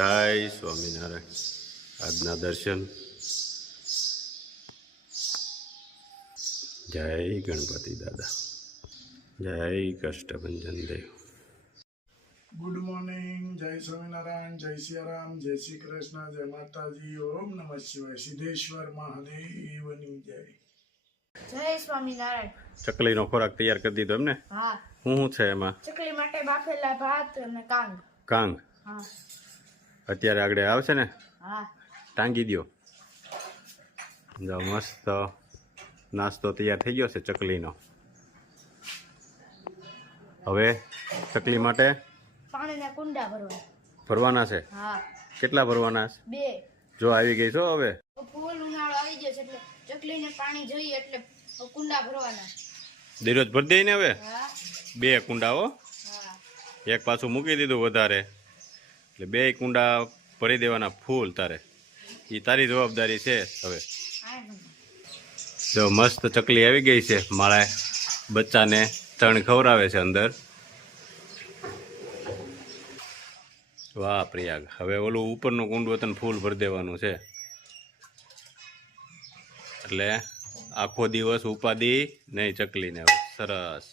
જય સ્વામિનારાયણ. આજના દર્શન. જય ગણપતિ દાદા, જય કષ્ટભંજન દેવ. ગુડ મોર્નિંગ, જય સ્વામિનારાયણ, જય સિયારામ, જય શ્રી કૃષ્ણ, જય માતાજી, ઓમ નમઃ શિવાય, સિદ્ધેશ્વર મહાદેવની જય. જય સ્વામિનારાયણ. ચકલીનો ખોરાક તૈયાર કરી દીધો એમને? હા. શું છે એમાં? ચકલી માટે બાફેલા ભાત અને કાંગ. કાંગ? હા. અત્યારે આગળ આવશે ને? હા. ટાંગી દો. જાઓ, મસ્ત નાસ્તો તૈયાર થઈ ગયો છે ચકલીનો. હવે ચકલી માટે પાણીના કુંડા ભરવાના છે. હા. કેટલા ભરવાના છે? 2. જો આવી ગઈ છો હવે. ફૂલ ઉનાળો આવી ગયો છે એટલે ચકલીને પાણી જોઈએ એટલે કુંડા ભરવાના. દરરોજ ભરી દઈ ને હવે? હા. 2 કુંડા હો. હા. એક પાછું મૂકી દીધું વધારે, એટલે 2 કુંડા ભરી દેવાના ફૂલ તારે. એ તારી જવાબદારી છે હવે. જો મસ્ત ચકલી આવી ગઈ છે. મારા બચ્ચાને તણ ખવડાવે છે અંદર. વાહ પ્રિયાગ, હવે ઓલું ઉપરનું કુંડું તને ફૂલ ભરી દેવાનું છે એટલે આખો દિવસ ઉપાધિ નહીં ચકલીને. હવે સરસ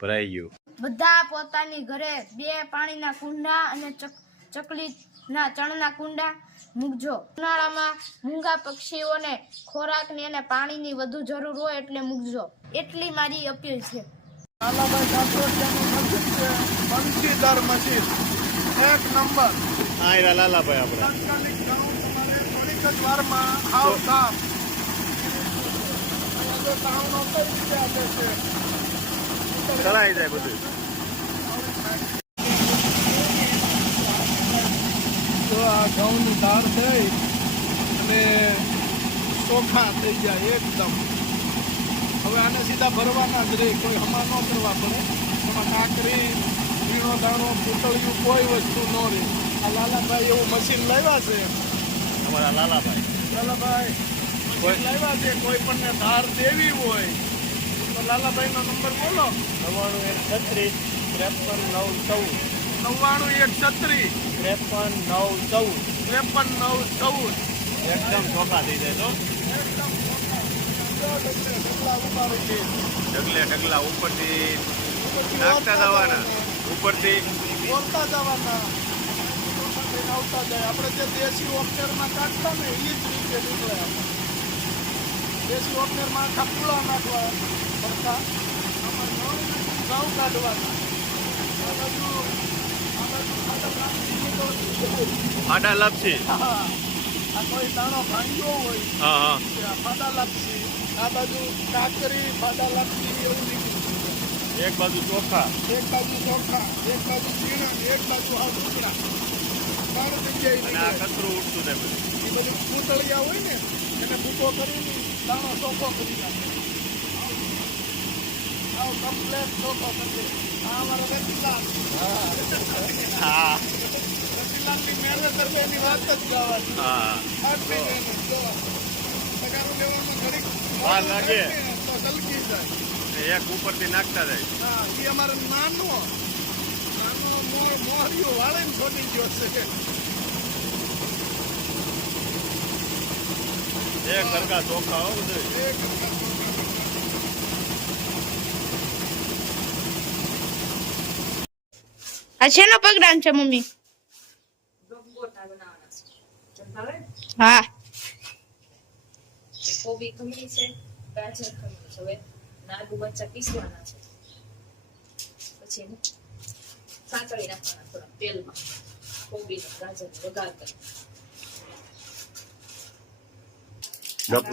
ભરાઈ ગયું. બધા પોતાની ઘરે 2 પાણીના કુંડા અને ચકલીના ચણના કુંડા મૂકજો. ઉનાળામાં મૂંગા પક્ષીઓને ખોરાકની અને પાણીની વધુ જરૂર હોય એટલે મૂકજો. એટલી મારી અપીલ છે. લાલાભાઈ કાપરોડિયાનું મસ્જિદ છે, બંસીદર મસ્જિદ, 1 નંબર. હા એરા લાલાભાઈ આપણા તાત્કાલિક જાઓ, તમારે થોડીક જ વારમાં આવ સાફ. હવે કામનો કઈ રીતે આપે છે ચલાઈ જાય બધું. તો આ ઘઉંનું દાળ થઈ અને ચોખા થઈ જાય એકદમ. હવે આને સીધા ભરવાના જ રહે, કોઈ હમા ન કરવા પડે. એમાં કાંકરી, ઝીણો દાણો, પૂતળિયું કોઈ વસ્તુ ન રહે. આ લાલાભાઈ એવું મશીન લાવ્યા છે. અમારા લાલાભાઈ લાલાભાઈ મશીન લાવ્યા છે. કોઈ પણને ધાર દેવી હોય તો લાલાભાઈનો નંબર બોલો. 9136 53 914 9136 53 914 53 914. એકદમ ચોખા થઈ જાય તો. ઢગલા ઉપરથી નાખતા જવાના, ઉપરથી બોલતા જવાના, આવતા જાય. આપણે જે દેશી ઓફનેરમાં કાઢતા ને એ જ રીતે નીકળે. દેશી ઓફનેરમાં આખા પૂળા નાખવા પડતા, આમાં ઘઉં કાઢવાના. આ બાજુ ફાડા લાપસી. આ કોઈ દાણો ભાંગ્યો હોય હા હા. ત્યાં ફાડા લાપસી. આ બાજુ કાકરી, ફાડા લાપસી એવું નીકળ્યું. એક બાજુ ચોખા, એક બાજુ ચોખા, એક બાજુ ઝીણા, એક બાજુ આ ટુકડા. 3 જગ્યાએ અને આ નીકળે. કચરું ઉઠતું થાય બધું. એ બધી પૂતળિયા હોય ને એને ભૂકો કરીને દાણો ચોખ્ખો કરી નાખે. આવો કમ્પ્લેટ ચોખ્ખો કરી. આ અમારો રતિલાલ. હા રતિલાલની મહેનત કરવાની વાત જ જવાની. હા. આટલી મહેનત જોવા. પગારો લેવામાં ઘડીક વાર લાગે. તો સલકી જાય. એક ઉપરથી નાખતા જાય. હા, એ અમારો નાનો મોહરિયો વાળે ને છોડી ગયો છે. એક સરખા ચોખા હો બધું. એક આ શેનો પ્રોગ્રામ છે મમ્મી? હા. કોબી ખમણી છે, ગાજર ખમણી છે. હવે નાગુ મરચા પીસવાના છે, પછી સાંતળી નાખવાના થોડા તેલમાં. કોબી ગાજર વઘાર કરી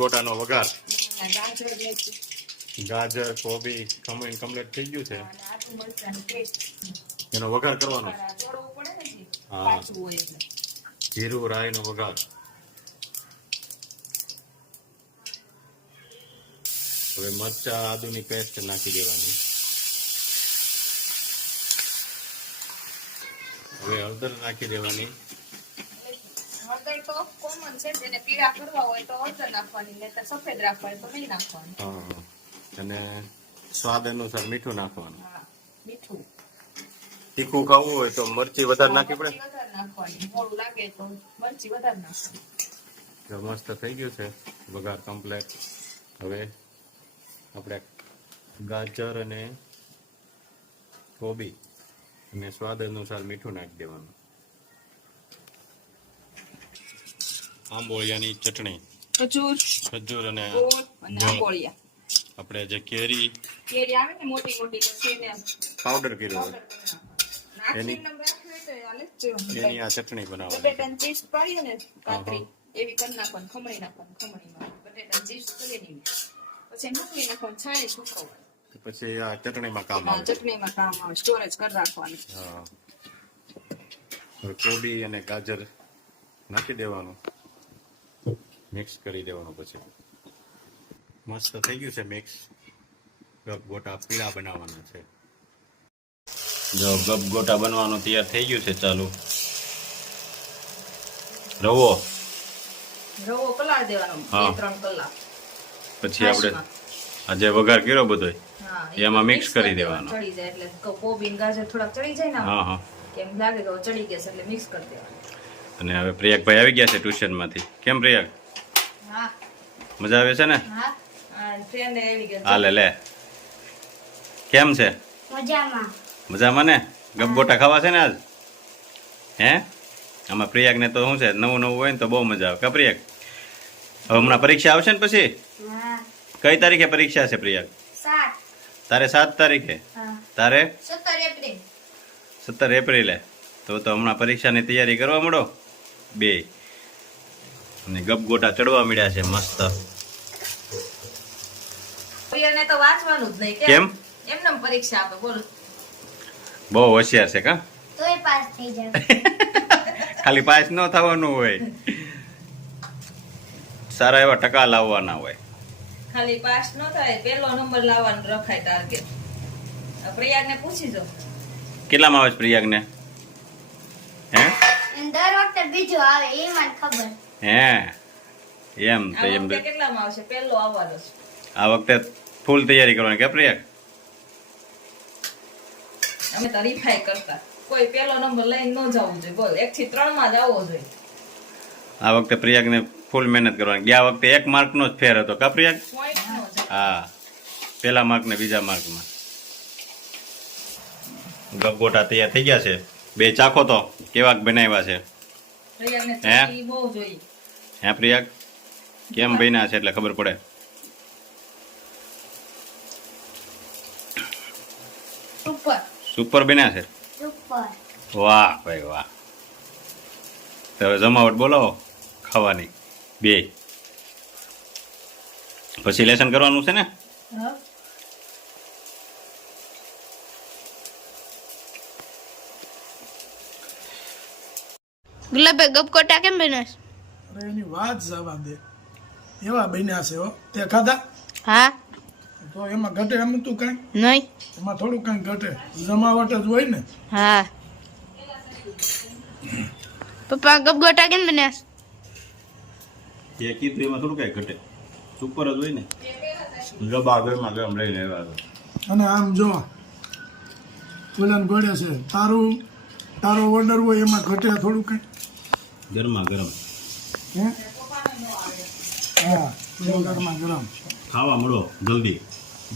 ગોટાનો વઘાર. ગાજર ગાજર, કોબી, ખમણ કમ્પ્લીટ થઈ ગયું છે. અને આદુ મરચાની પેસ્ટ એનો વઘાર કરવાનો. ચોળવું પડે ને જી, હા. કાચું હોય એટલે. જીરું, રાઈનો વઘાર. હવે મરચા, આદુની પેસ્ટ નાખી દેવાની. હવે હળદર નાખી દેવાની. હળદર તો કોમન છે, જેને પીળા કરવા હોય તો હળદર નાખવાની, નહીંતર સફેદ રાખવા હોય તો નહીં નાખવાની. હા. અને સ્વાદ અનુસાર મીઠું નાખવાનું. હા, મીઠું તીખું ખાવું હોય તો મરચી વધારે નાખવી પડે. મરચી વધારે નાખવાની, મોડું લાગે તો મરચી વધારે નાખવાની. જો મસ્ત થઈ ગયું છે વઘાર કમ્પ્લેટ. હવે આપણે ગાજર અને કોબી અને સ્વાદ અનુસાર મીઠું નાખી દેવાનું. આંબોળિયાની ચટણી, ખજૂર અને ગોળ અને આંબોળિયા. આપણે જે કેરી આવે ને મોટી મોટી, પછી એને પાવડર કર્યો હોય નાખીને રાખવી હોય તો હાલે જ. એની આ ચટણી બનાવવાની. બટેટાની ચિપ્સ પાડીએ ને કાતરી એવી કરી નાખવાની, ખમણી નાખવાની, ખમણીમાં બટેટાની ચિપ્સ કરી એની પછી મૂકી નાખવાનું, છાણે સુકવવાનું. પછી આ ચટણીમાં કામ આ આવે. ચટણીમાં કામ આવે, સ્ટોરેજ કરી રાખવાની. હા, હવે કોબી અને ગાજર નાખી દેવાનું, મિક્સ કરી દેવાનું. પછી મસ્ત થઈ ગયું છે મિક્સ. ગપગોટા પીળા બનાવવાના છે. જો ગપગોટા બનવાનું તૈયાર થઈ ગયું છે. ચાલુ રવો રવો પલાળી દેવાનો હા. 2-3 કલાક. પછી આપણે આ જે વઘાર કર્યો બધો હા, એમાં મિક્સ કરી દેવાનો. ચડી જાય એટલે કોબી ને ગાજર થોડા ચડી જાય ને હા હા. કેમ લાગે કે ચડી ગયા છે એટલે મિક્સ કરી દેવાનું. અને હવે પ્રિયાકભાઈ આવી ગયા છે ટ્યુશનમાંથી. કેમ પ્રિયાક, હા મજા આવે છે ને? હા આ ફ્રેન્ડ આવી ગયા. હાલે લે. કેમ છે? મજામાં. મજામાં ને? ગપગોટા ખાવા છે ને આજ? હે? આમાં પ્રિયાકને તો શું છે, નવું નવું હોય ને તો બહુ મજા આવે. કા પ્રિયાક? હવે હમણાં પરીક્ષા આવશે ને પછી? હા કઈ તારીખે પરીક્ષા છે પ્રિયાક? 7 તારે 7 તારીખે? હા તારે 17 એપ્રિલ. 17 એપ્રિલે. તો હમણાં પરીક્ષાની તૈયારી કરવા માંડો બે. અને ગપગોટા ચડવા મળ્યા છે મસ્ત. પ્રિયાને તો વાંચવાનું જ નહીં. કેમ? એમને પરીક્ષા આપે બોલો. બહુ હોશિયાર છે કા? તોય પાસ થઈ જાવ. ખાલી પાસ ન થવાનું હોય, સારા એવા ટકા લાવવાના હોય. ખાલી પાસ ન થાય, પહેલો નંબર લાવવાનો રખાય ટાર્ગેટ. પ્રિયાને પૂછી જો કેટલામાં આવે છે પ્રિયાકને? હે? અને દર વખતે બીજો આવે એ મને ખબર. હે એમ તો આ એમ વખતે કેટલામાં આવશે? પહેલો આવવાનો છે. આ વખતે ફૂલ તૈયારી કરવાની કે પ્રિયાક? અમે તો રીફાઈ કરતા, કોઈ પહેલો નંબર લઈને ન જવું જોઈએ. બોલ 1 થી 3 માં જ આવવો જોઈએ. આ વખતે પ્રિયાકને ફૂલ મહેનત કરવાની. ગયા વખતે 1 માર્કનો જ ફેર હતો કા પ્રિયાક? પોઈન્ટ નો જાય. હા, પેલા માર્ક ને બીજા માર્કમાં. ગપગોટા તૈયાર થઈ ગયા છે. બે ચાખો તો કેવાક બનાવ્યા છે. પ્રિયાને હે? ચટણી બહુ જોઈએ. હે પ્રિયાક? કેમ બન્યા છે એટલે ખબર પડે. સુપર સુપર બન્યા છે. સુપર. વાહ ભાઈ વાહ. તો હવે જમાવટ બોલાવો ખાવાની બે. પછી લેસન કરવાનું છે ને? હા. ગુલાબે ગપકોટા કેમ બને? અરે એની વાત જવા દે, એવા બન્યા છે હો. તે ખાધા હા તો એમાં ઘટે એમ તું કઈ? નહીં. એમાં થોડું કઈ ઘટે, જમાવટ જ હોય ને. હા પપ્પા ગપકોટા કેમ બન્યા? એ કીધું એમાં થોડું કઈ ઘટે, સુપર જ હોય ને. ગબા ગરમા ગરમ લઈને આવ્યા. અને આમ જો ઓલાને ગોળે છે, તારો ઓર્ડર હોય એમાં ઘટે થોડું કઈ? ગરમા ગરમ હે? હા ગરમા ગરમ. ખાવા મળો જલ્દી,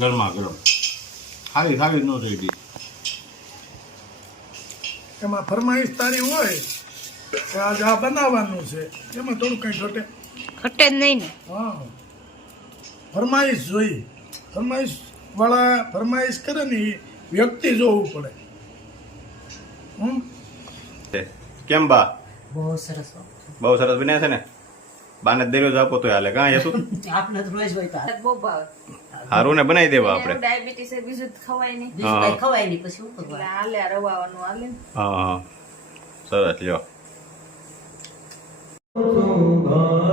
ગરમા ગરમ. ખાવી ન થઈ. એમાં ફરમાઈશ તારી હોય કે આજ આ બનાવવાનું છે, એમાં થોડું કઈ ઘટે? ઘટે જ નહીં ને. હા, ફરમાઈશ જોઈ. ફરમાઈશ વાળા ફરમાઈશ કરે ને એ વ્યક્તિ જોવું પડે. કેમ બા? બહુ સરસ બહુ સરસ બન્યા છે ને? બાને દરિયો આપો તો હાલે. કાં હતું આપણે તો રોજ હોય તો બહુ ભાવે. હારું ને બનાવી દેવા આપણે. ડાયાબિટીસ એ બીજું જ ખવાય નહીં. બીજું કઈ ખવાય નહીં પછી શું એટલે કરવાનું? હાલે આ રવાનું હાલે. હા હા સરસ લ્યો. Oh,